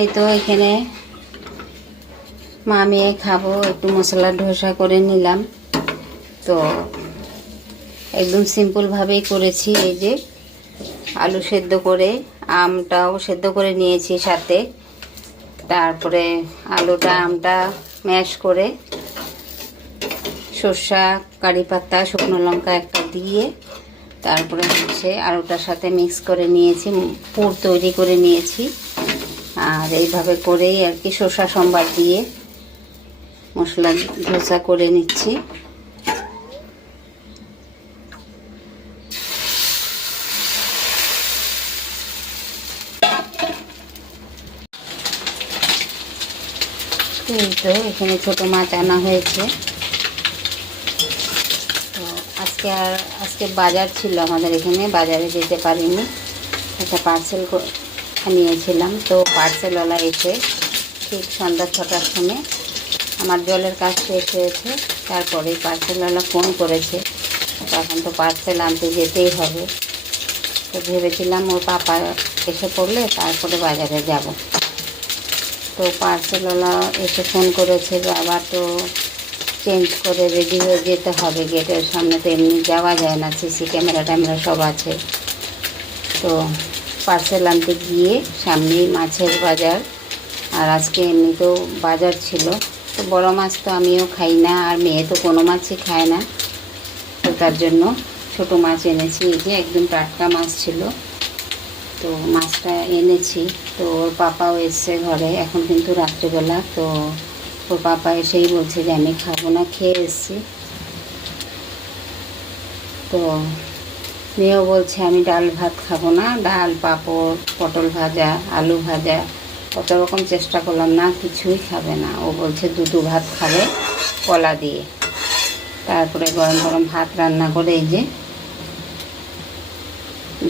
এই তো এখানে মা মেয়ে খাবো, একটু মশলা ধোসা করে নিলাম। তো একদম সিম্পলভাবেই করেছি। এই যে আলু সেদ্ধ করে, আমটাও সেদ্ধ করে নিয়েছি সাথে, তারপরে আলুটা আমটা ম্যাশ করে সর্ষা, কারি পাতা, শুকনো লঙ্কা একটা দিয়ে তারপরে হচ্ছে আলুটার সাথে মিক্স করে নিয়েছি, পুর তৈরি করে নিয়েছি। আর এইভাবে করেই আর কি শসা সম্বার দিয়ে মশলা ধোসা করে নিচ্ছি। এই তো এখানে ছোট মাছ আনা হয়েছে। তো আজকে বাজার ছিল আমাদের এখানে, বাজারে যেতে পারিনি, একটা পার্সেল নিয়েছিলাম। তো পার্সেলওয়ালা এসে ঠিক সন্ধ্যা 6টার সময় আমার জলের কাজ শেষ হয়েছে, তারপরে পার্সেলওয়ালা ফোন করেছে। তখন তো পার্সেল আনতে যেতেই হবে। তো ভেবেছিলাম ওর পাপা এসে পড়লে তারপরে বাজারে যাব। তো পার্সেলওয়ালা এসে ফোন করেছে যে আবার তো চেঞ্জ করে রেডি হয়ে যেতে হবে, গেটের সামনে তো এমনি যাওয়া যায় না, সিসি ক্যামেরা ট্যামেরা সব আছে। তো পার্সেল আনতে গিয়ে সামনেই মাছের বাজার, আর আজকে এমনিতেও বাজার ছিল। তো বড় মাছ তো আমিও খাই না, আর মেয়ে তো কোনো মাছই খায় না। তো তার জন্য ছোট মাছ এনেছি। এই যে একদম টাটকা মাছ ছিল, তো মাছটা এনেছি। তো ওর পাপাও এসছে ঘরে, এখন কিন্তু রাত্রিবেলা। তো ওর পাপা এসেই বলছে যে আমি খাবো না, খেয়ে এসছি। তো মেয়েও বলছে আমি ডাল ভাত খাবো না, ডাল, পাঁপড়, পটল ভাজা, আলু ভাজা, কত রকম চেষ্টা করলাম, না কিছুই খাবে না। ও বলছে দুধু ভাত খাবে কলা দিয়ে। তারপরে গরম গরম ভাত রান্না করে, এই যে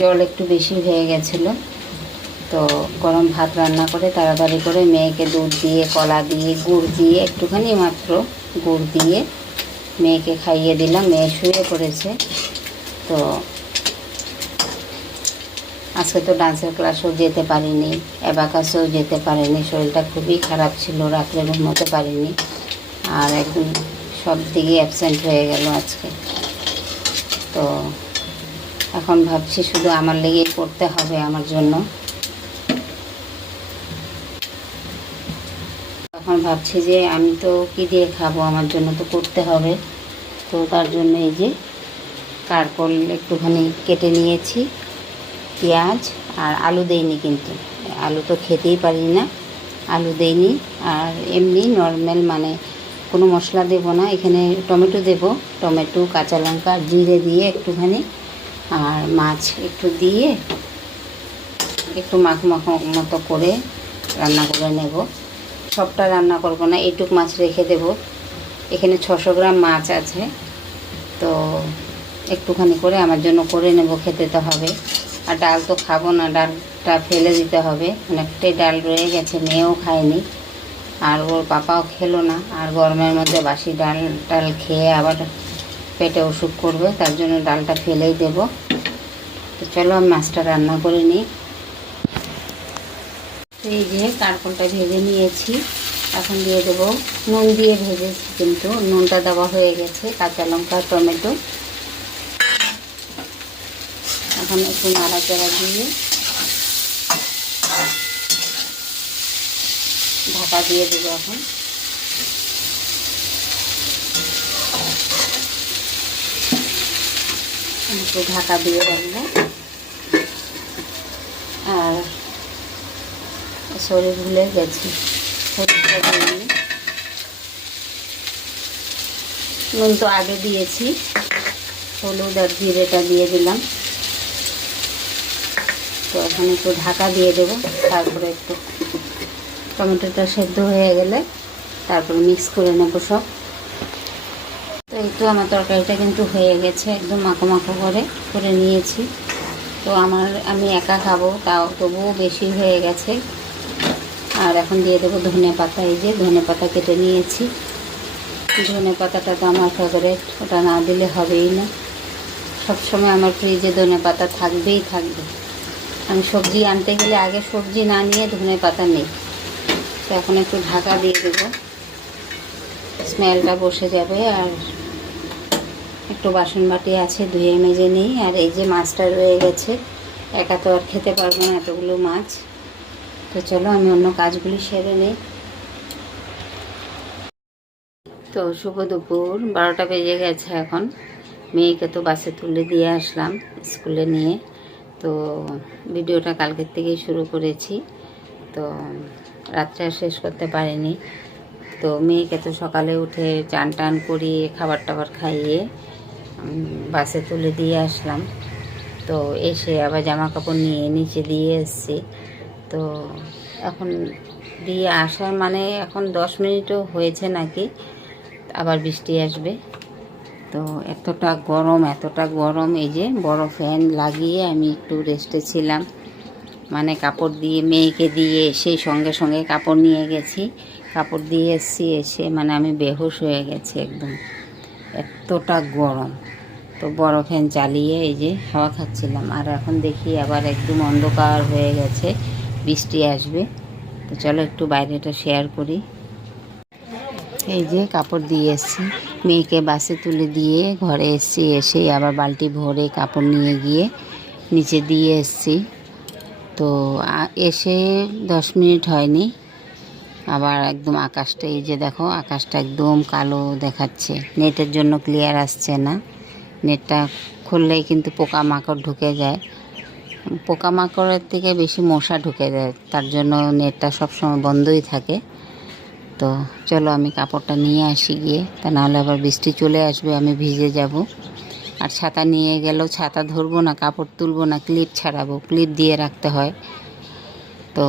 জল একটু বেশি হয়ে গেছিলো, তো গরম ভাত রান্না করে তাড়াতাড়ি করে মেয়েকে দুধ দিয়ে, কলা দিয়ে, গুড় দিয়ে, একটুখানি মাত্র গুড় দিয়ে মেয়েকে খাইয়ে দিলাম। মেয়ে শুয়ে পড়েছে। তো আজকে তো ডান্সের ক্লাসও যেতে পারিনি, অ্যাবাকাসেও যেতে পারিনি, শরীরটা খুবই খারাপ ছিল, রাত্রে ঘুমোতে পারিনি, আর একদম সব দিকে অ্যাবসেন্ট হয়ে গেল আজকে। তো এখন ভাবছি শুধু আমার লেগেই করতে হবে, আমার জন্য। এখন ভাবছি যে আমি তো কী দিয়ে খাবো, আমার জন্য তো করতে হবে। তো তার জন্য এই যে কারকল একটুখানি কেটে নিয়েছি, পেঁয়াজ আর আলু দেইনি, কিন্তু আলু তো খেতেই পারি না, আলু দেইনি। আর এমনি নর্মাল, মানে কোনো মশলা দেব না। এখানে টমেটো দেব, টমেটো, কাঁচা লঙ্কা, জিরে দিয়ে একটুখানি, আর মাছ একটু দিয়ে একটু মাখো মাখো মতো করে রান্না করে নেব। সবটা রান্না করব না, এইটুক মাছ রেখে দেব। এখানে 600 গ্রাম মাছ আছে, তো একটুখানি করে আমার জন্য করে নেব, খেতে তো হবে। আর ডাল তো খাবো না, ডালটা ফেলে দিতে হবে, অনেকটাই ডাল রয়ে গেছে, মেয়েও খায়নি, আর ওর পাপাও খেলো না। আর গরমের মধ্যে বাসি ডাল খেয়ে আবার পেটে অসুখ করবে, তার জন্য ডালটা ফেলেই দেব। তো চলো আমি মাছটা রান্না করে নিই। এই যে কারকলটা ভেজে নিয়েছি, এখন দিয়ে দেবো, নুন দিয়ে ভেজেছি কিন্তু নুনটা দেওয়া হয়ে গেছে, কাঁচা লঙ্কা, টমেটো। এখন একটু নাড়াচাড়া দিয়ে ঢাকা দিয়ে দেবো। এখন একটু ঢাকা দিয়ে রাখবো। আর সরি, ভুলে গেছি, হলুদটা দিয়ে, নুন তো আগে দিয়েছি, হলুদ আর জিরেটা দিয়ে দিলাম। তো এখন একটু ঢাকা দিয়ে দেবো, তারপরে একটু টমেটোটা সেদ্ধ হয়ে গেলে তারপরে মিক্স করে নেব সব। তো এই তো আমার তরকারিটা কিন্তু হয়ে গেছে, একদম মাখো মাখো করে নিয়েছি। তো আমি একা খাবো, তাও তবুও বেশি হয়ে গেছে। আর এখন দিয়ে দেবো ধনে পাতা। এই যে ধনে পাতা কেটে নিয়েছি, ধনে পাতাটা তো আমার ফেভারিট, ওটা না দিলে হবেই না। সবসময় আমার ফ্রিজে ধনে পাতা থাকবেই থাকবে। আমি সবজি আনতে গেলে আগে সবজি না নিয়ে ধনে পাতা নেই, তো এখন একটু ঢাকা দিয়ে দেবো, স্মেলটা বসে যাবে। আর একটু বাসন বাটি আছে, ধুয়ে মেজে নিই। আর এই যে মাছটা রয়ে গেছে, একা তো আর খেতে পারবো না এতগুলো মাছ। তো চলো আমি অন্য কাজগুলি সেরে নিই। তো শুভ দুপুর, 12টা বেজে গেছে এখন। মেয়েকে তো বাসে তুলে দিয়ে আসলাম স্কুলে নিয়ে। তো ভিডিওটা কালকের থেকেই শুরু করেছি, তো রাত্রে আর শেষ করতে পারিনি। তো মেয়েকে তো সকালে উঠে চান টান করিয়ে খাবার টাবার খাইয়ে বাসে তুলে দিয়ে আসলাম। তো এসে আবার জামা কাপড় নিয়ে নিচে দিয়ে এসেছি। তো এখন দিয়ে আসার মানে এখন 10 মিনিটও হয়েছে নাকি আবার বৃষ্টি আসবে। তো এতটা গরম, এই যে বড় ফ্যান লাগিয়ে আমি একটু রেস্টে ছিলাম। মানে কাপড় দিয়ে মেয়েকে দিয়ে সেই সঙ্গে সঙ্গে কাপড় নিয়ে গেছি, কাপড় দিয়ে এসে মানে আমি বেহুশ হয়ে গেছি একদম, এতটা গরম। তো বড় ফ্যান চালিয়ে এই যে হাওয়া খাচ্ছিলাম। আর এখন দেখি আবার একদম অন্ধকার হয়ে গেছে, বৃষ্টি আসবে। তো চলো একটু বাইরেটা শেয়ার করি। এই যে কাপড় দিয়ে এসেছি, মেয়েকে বাসে তুলে দিয়ে ঘরে এসেছি। এসে আবার বালতি ভরে কাপড় নিয়ে গিয়ে নিচে দিয়ে এসেছি। তো এসে 10 মিনিট হয়নি, আবার একদম আকাশটা এই যে দেখো, আকাশটা একদম কালো দেখাচ্ছে। নেটের জন্য ক্লিয়ার আসছে না, নেটটা খুললেই কিন্তু পোকামাকড় ঢুকে যায়। পোকামাকড়ের থেকে বেশি মশা ঢুকে যায়, তার জন্য নেটটা সবসময় বন্ধই থাকে। তো চলো আমি কাপড়টা নিয়ে আসি গিয়ে, তা নাহলে আবার বৃষ্টি চলে আসবে, আমি ভিজে যাব। আর ছাতা নিয়ে গেলেও ছাতা ধরবো না, কাপড় তুলবো না, ক্লিপ ছাড়াবো, ক্লিপ দিয়ে রাখতে হয়। তো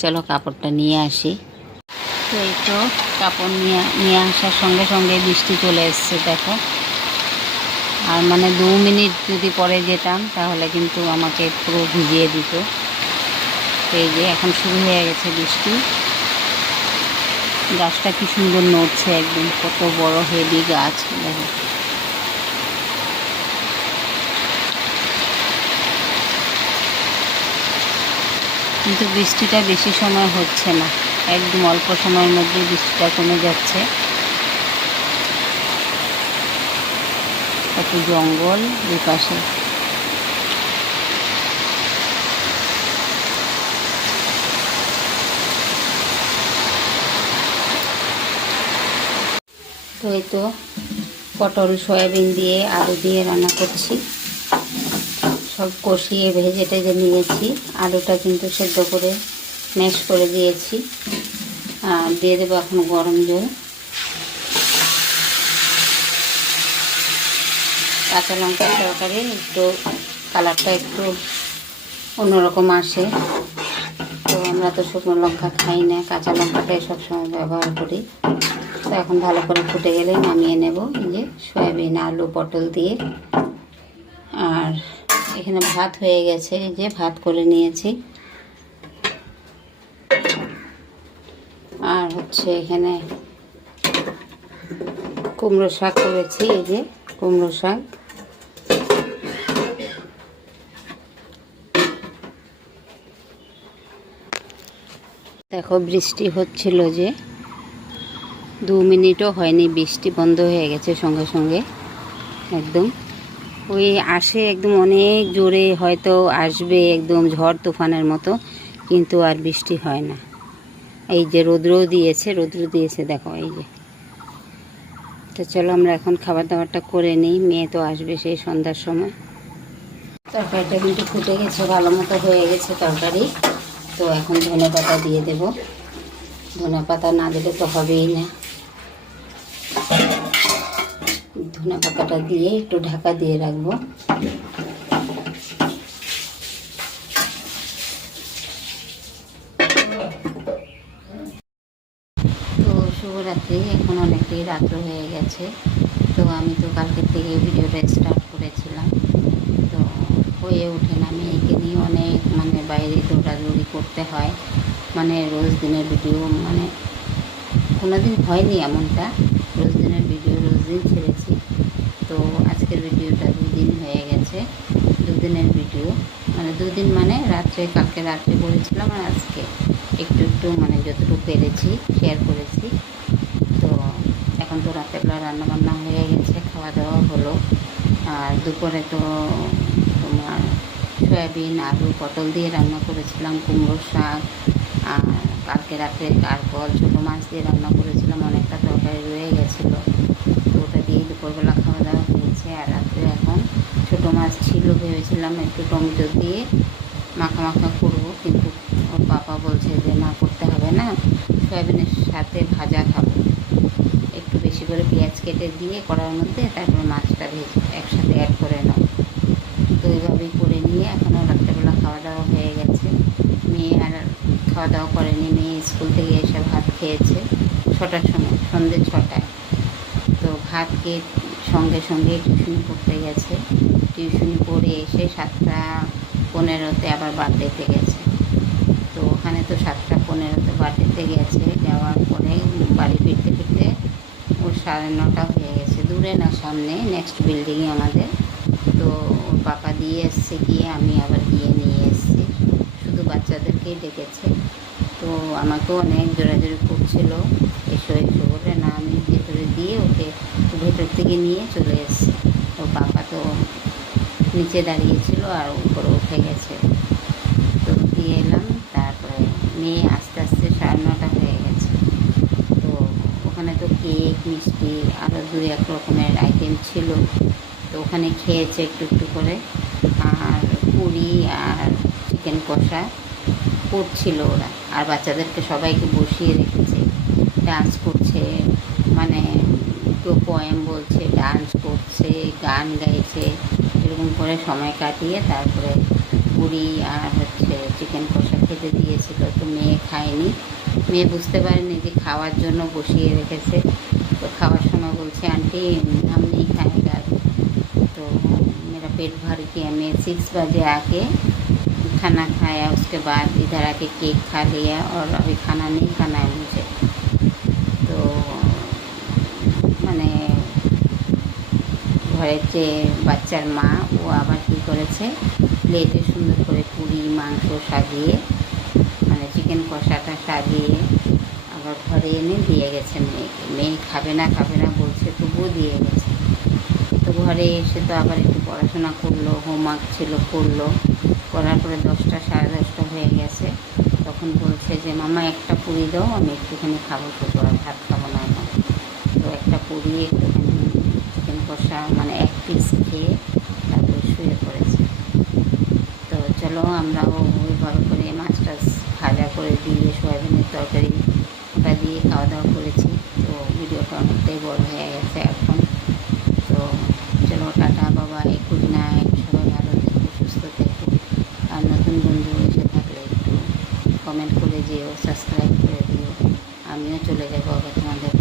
চলো কাপড়টা নিয়ে আসি। তো এই তো কাপড় নিয়ে আসার সঙ্গে সঙ্গে বৃষ্টি চলে এসছে দেখো। আর মানে 2 মিনিট যদি পরে যেতাম তাহলে কিন্তু আমাকে পুরো ভিজিয়ে দিত। এই যে এখন শুরু হয়ে গেছে বৃষ্টি। গাছটা কি সুন্দর নড়ছে, একদম কত বড় হেভি গাছ দেখো। কিন্তু বৃষ্টিটা বেশি সময় হচ্ছে না, একদম অল্প সময়ের মধ্যে বৃষ্টিটা কমে যাচ্ছে। কত জঙ্গল দুই পাশে। তো এই তো পটল সয়াবিন দিয়ে আলু দিয়ে রান্না করছি, সব কষিয়ে ভেজে টেজে নিয়েছি। আলুটা কিন্তু সেদ্ধ করে ম্যাশ করে দিয়েছি। আর দিয়ে দেবো এখন গরম জল। কাঁচা লঙ্কার তরকারি একটু কালারটা একটু অন্যরকম আসে। তো আমরা তো শুকনো লঙ্কা খাই না, কাঁচা লঙ্কাটাই সবসময় ব্যবহার করি। তো এখন ভালো করে ফুটে গেলে নামিয়ে নেব। এই যে সয়াবিন আলু পটল দিয়ে। আর এখানে ভাত হয়ে গেছে, এই যে ভাত করে নিয়েছি। আর হচ্ছে এখানে কুমড়ো শাক করেছি, এই যে কুমড়ো শাক। দেখো বৃষ্টি হচ্ছিল যে 2 মিনিটও হয়নি, বৃষ্টি বন্ধ হয়ে গেছে সঙ্গে সঙ্গে একদম। ওই আসে একদম অনেক জোরে, হয়তো আসবে একদম ঝড় তুফানের মতো, কিন্তু আর বৃষ্টি হয় না। এই যে রৌদ্র দিয়েছে দেখো এই যে। তো চলো আমরা এখন খাবার দাবারটা করে নিই, মেয়ে তো আসবে সেই সন্ধ্যার সময়। তরকারিটা কিন্তু ফুটে গেছে, ভালো মতো হয়ে গেছে তরকারি। তো এখন ধনে পাতা দিয়ে দেব, ধনে পাতা না দিলে তো হবেই না। ধনে পাতাটা দিয়ে একটু ঢাকা দিয়ে রাখবো। তো শুভরাত্রি, এখন অনেকটাই রাত্র হয়ে গেছে। তো আমি তো কালকের থেকে ভিডিওটা স্টার্ট করেছিলাম, তো হয়ে ওঠে না। মেয়েকে নিয়ে অনেক মানে বাইরে দৌড়াদৌড়ি করতে হয়, মানে রোজ দিনের ভিডিও মানে কোনো দিন হয়নি এমনটা, রোজ দিনের ভিডিও রোজ দিন ছেড়েছি। তো আজকের ভিডিওটা 2 দিন হয়ে গেছে, 2 দিনের ভিডিও, মানে 2 দিন মানে রাত্রে, কালকে রাত্রে করেছিলাম আর আজকে একটু একটু মানে যতটুকু পেরেছি শেয়ার করেছি। তো এখন তো রাতেরবেলা রান্নাবান্না হয়ে গেছে, খাওয়া দাওয়া হলো। আর দুপুরে তো তোমার সয়াবিন আলু পটল দিয়ে রান্না করেছিলাম, কুমড়োর শাক, আর কালকে রাত্রে কারকল ছোটো মাছ দিয়ে রান্না করেছিলাম, অনেকটা তরকারি রয়ে গেছিলো, তো ওটা দিয়েই দুপুরবেলা খাওয়া দাওয়া হয়েছে। আর রাত্রে এখন ছোটো মাছ ছিল, ভেবেছিলাম একটু টমেটো দিয়ে মাখা মাখা করবো, কিন্তু ওর পাপা বলছে যে না, করতে হবে না, সয়াবিনের সাথে ভাজা খাবো, একটু বেশি করে পেঁয়াজ কেটে দিয়ে কড়ার মধ্যে তারপর মাছটা ভেজে একসাথে অ্যাড করে নাও। তো এইভাবেই করে নিয়ে এখনও রাত্রেবেলা খাওয়া দাওয়া হয়ে গেছে। মেয়ে আর খাওয়া দাওয়া করেনি, মেয়ে স্কুল থেকে এসে ভাত খেয়েছে 6টার সময়, সন্ধ্যে 6টায়। তো ভাত খেয়ে সঙ্গে সঙ্গে টিউশনি পড়তে গেছে, টিউশনি পড়ে এসে 7টা 15-তে আবার বার্থডেতে গেছে। তো ওখানে তো 7টা 15-তে বার্থডেতে গেছে, যাওয়ার পরে বাড়ি ফিরতে ফিরতে ওর 9:30 হয়ে গেছে। দূরে না, সামনে নেক্সট বিল্ডিংয়ে আমাদের। তো ওর পাপা দিয়ে এসছে, গিয়ে আমি আবার গিয়ে নিয়ে এসছি, শুধু বাচ্চাদেরকেই ডেকেছে। তো আমাকেও অনেক জোরাজোরি করছিল, এসো এসো বলে, না আমি ভেতরে দিয়ে ওকে ভেতর থেকে নিয়ে চলে এসছি। ওর পাপা তো নিচে দাঁড়িয়েছিল আর উপরে উঠে গেছে। তো দিয়ে এলাম, তারপরে মেয়ে আস্তে আস্তে 9:30 হয়ে গেছে। তো ওখানে তো কেক মিষ্টি আরও 2-1 রকমের আইটেম ছিল, তো ওখানে খেয়েছে একটু একটু করে। আর পুরি আর চিকেন কষা করছিল ওরা, আর বাচ্চাদেরকে সবাইকে বসিয়ে রেখেছে, ডান্স করছে, মানে কেউ পোয়েম বলছে, ডান্স করছে, গান গাইছে, এরকম করে সময় কাটিয়ে তারপরে পুরি আর চিকেন কষা খেতে দিয়েছিল। তো মেয়ে খায়নি, মেয়ে বুঝতে পারেনি যে খাওয়ার জন্য বসিয়ে রেখেছে। তো খাওয়ার সময় বলছে, आंटी हम नहीं खाएगा। तो मेरा पेट भर गया, मैं 6 बजे आके खाना खाया, उसके बाद इधर आके केक खा लिया और अभी खाना नहीं खाना है मुझे। तो মানে ঘরের যে বাচ্চার মা, ও আবার কী করেছে, প্লেটে সুন্দর করে পুরি মাংস সাজিয়ে, মানে চিকেন কষাটা সাজিয়ে আবার ঘরে এনে দিয়ে গেছে মেয়েকে। মেয়ে খাবে না বলছে, তবুও দিয়ে গেছে। তো ঘরে এসে তো আবার একটু পড়াশোনা করলো, হোমওয়ার্ক ছিল করলো, করার পরে 10টা 10:30 হয়ে গেছে। তখন বলছে যে মামা একটা পুরি দাও, আমি একটুখানি খাবো, শুধু আর ভাত খাবো না এখন। তো একটা পুরি একটুখানি চিকেন কষা মানে 1 পিস খেয়ে তারপরে শুয়ে পড়েছে। তো চলো আমরাও ওইভাবে করে মাছ টাছ ভাজা করে দিয়ে সয়াবিনের তরকারি ওটা দিয়ে খাওয়া দাওয়া করেছি। তো ভিডিওটা অনেকটাই বড় হয়ে গেছে এখন। তো চলো টাটা, বাবাই, গুড নাইট, সবাই ভালো থেকো, সুস্থ থেকো। আর নতুন বন্ধু এসে থাকলে একটু কমেন্ট করে যেও, সাবস্ক্রাইব করে দিও, আমিও চলে যাবো আবার তোমাদের